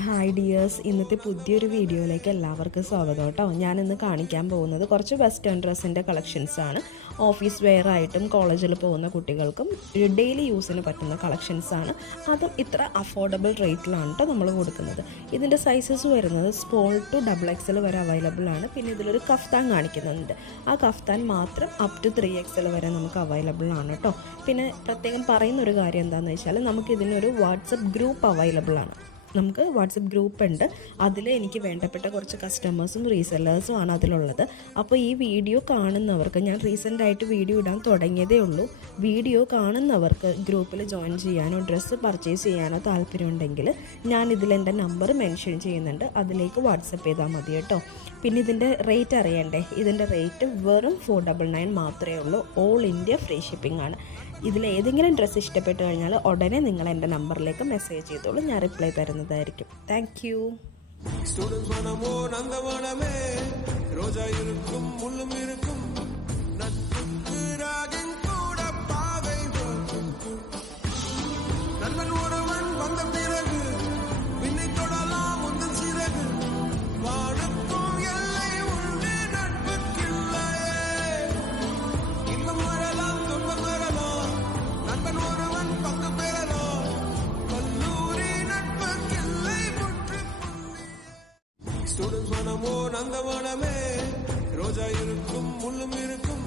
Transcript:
Hi dears, ഇന്നത്തെ പുതിയൊരു വീഡിയോയിലേക്ക് എല്ലാവർക്കും സ്വാഗതം കേട്ടോ. ഞാനിന്ന് കാണിക്കാൻ പോകുന്നത് കുറച്ച് വെസ്റ്റേൺ ഡ്രസ്സിൻ്റെ കളക്ഷൻസാണ്. ഓഫീസ് വെയർ ആയിട്ടും കോളേജിൽ പോകുന്ന കുട്ടികൾക്കും ഡെയിലി യൂസിന് പറ്റുന്ന കളക്ഷൻസാണ്. അതും ഇത്ര അഫോർഡബിൾ റേറ്റിലാണ് കേട്ടോ നമ്മൾ കൊടുക്കുന്നത്. ഇതിൻ്റെ സൈസസ് വരുന്നത് സ്മോൾ ടു XXL വരെ അവൈലബിൾ ആണ്. പിന്നെ ഇതിലൊരു കഫ്താൻ കാണിക്കുന്നുണ്ട്. ആ കഫ്താൻ മാത്രം അപ് ടു 3XL വരെ നമുക്ക് അവൈലബിൾ ആണ് കേട്ടോ. പിന്നെ പ്രത്യേകം പറയുന്നൊരു കാര്യം എന്താണെന്ന് വെച്ചാൽ നമുക്കിതിനൊരു വാട്സപ്പ് ഗ്രൂപ്പ് അവൈലബിൾ ആണ്. നമുക്ക് വാട്സപ്പ് ഗ്രൂപ്പ് ഉണ്ട്. അതിൽ എനിക്ക് വേണ്ടപ്പെട്ട കുറച്ച് കസ്റ്റമേഴ്സും റീസെല്ലേഴ്സും ആണ് അതിലുള്ളത്. അപ്പോൾ ഈ വീഡിയോ കാണുന്നവർക്ക്, ഞാൻ റീസെൻ്റായിട്ട് വീഡിയോ ഇടാൻ തുടങ്ങിയതേ ഉള്ളൂ, വീഡിയോ കാണുന്നവർക്ക് ഗ്രൂപ്പിൽ ജോയിൻ ചെയ്യാനോ ഡ്രസ്സ് പർച്ചേസ് ചെയ്യാനോ താല്പര്യമുണ്ടെങ്കിൽ ഞാൻ ഇതിലെൻ്റെ നമ്പർ മെൻഷൻ ചെയ്യുന്നുണ്ട്. അതിലേക്ക് വാട്സപ്പ് ചെയ്താൽ മതി കേട്ടോ. പിന്നെ ഇതിൻ്റെ റേറ്റ് അറിയണ്ടേ? ഇതിൻ്റെ റേറ്റ് വെറും 499 മാത്രമേ ഉള്ളൂ. ഓൾ ഇന്ത്യ ഫ്രീ ഷിപ്പിംഗ് ആണ്. ഇതിലേതെങ്കിലും ഡ്രസ്സ് ഇഷ്ടപ്പെട്ട് കഴിഞ്ഞാൽ ഉടനെ നിങ്ങൾ എൻ്റെ നമ്പറിലേക്ക് മെസ്സേജ് ചെയ്തോളൂ, ഞാൻ റിപ്ലൈ തരുന്നതായിരിക്കും. Thank you. ஸ்டூடெண்ட்ஸ் மனமோ நந்தவனமே ரோஜா இருக்கும் முள்ளும் இருக்கும்